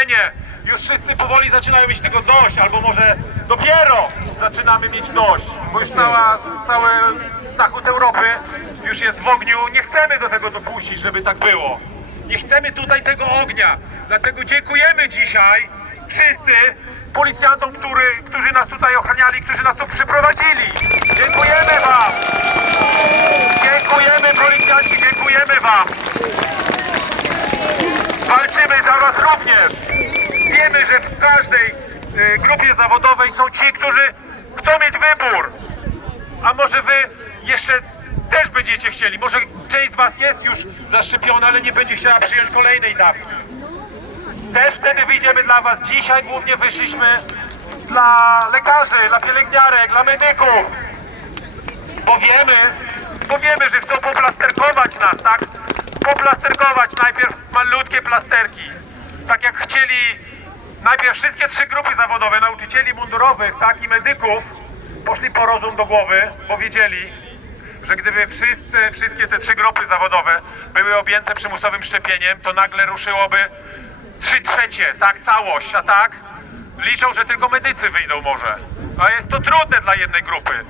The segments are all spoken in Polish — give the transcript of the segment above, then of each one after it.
terenie. Już wszyscy powoli zaczynają mieć tego dość, albo może dopiero zaczynamy mieć dość, bo już cała, cały zachód Europy już jest w ogniu. Nie chcemy do tego dopuścić, żeby tak było. Nie chcemy tutaj tego ognia. Dlatego dziękujemy dzisiaj wszyscy policjantom, który, którzy nas tutaj ochraniali, którzy nas tu przyprowadzili. Dziękujemy Wam! Dziękujemy policjanci, dziękujemy Wam! Was również! Wiemy, że w każdej y, grupie zawodowej są ci, którzy chcą mieć wybór. A może Wy jeszcze też będziecie chcieli. Może część z Was jest już zaszczepiona, ale nie będzie chciała przyjąć kolejnej dawki. Też wtedy wyjdziemy dla Was. Dzisiaj głównie wyszliśmy dla lekarzy, dla pielęgniarek, dla medyków. Bo wiemy, bo wiemy, że chcą poplasterkować nas, tak? Poplasterkować najpierw malutkie plasterki. Tak jak chcieli najpierw wszystkie trzy grupy zawodowe, nauczycieli mundurowych, tak i medyków, poszli po rozum do głowy, bo wiedzieli, że gdyby wszyscy, wszystkie te trzy grupy zawodowe były objęte przymusowym szczepieniem, to nagle ruszyłoby trzy trzecie, tak, całość, a tak liczą, że tylko medycy wyjdą może. A jest to trudne dla jednej grupy.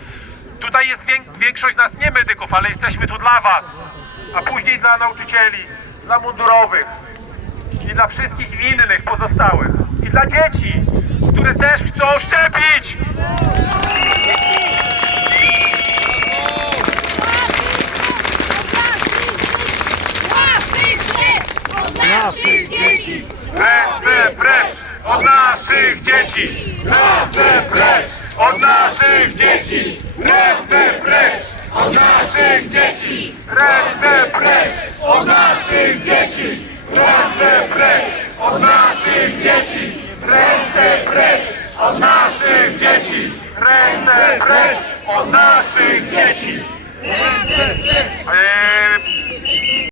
Tutaj jest większość nas nie medyków, ale jesteśmy tu dla was, a później dla nauczycieli, dla mundurowych i dla wszystkich innych pozostałych. I dla dzieci, które też chcą szczepić. Naszych dzieci! Ręce precz od naszych dzieci! Ręce precz Od naszych dzieci! Ręce precz od naszych dzieci! Ręce precz! Od naszych dzieci! Ręce precz od naszych dzieci! Ręce precz od naszych dzieci! Ręce precz od naszych dzieci! Precz! Eee,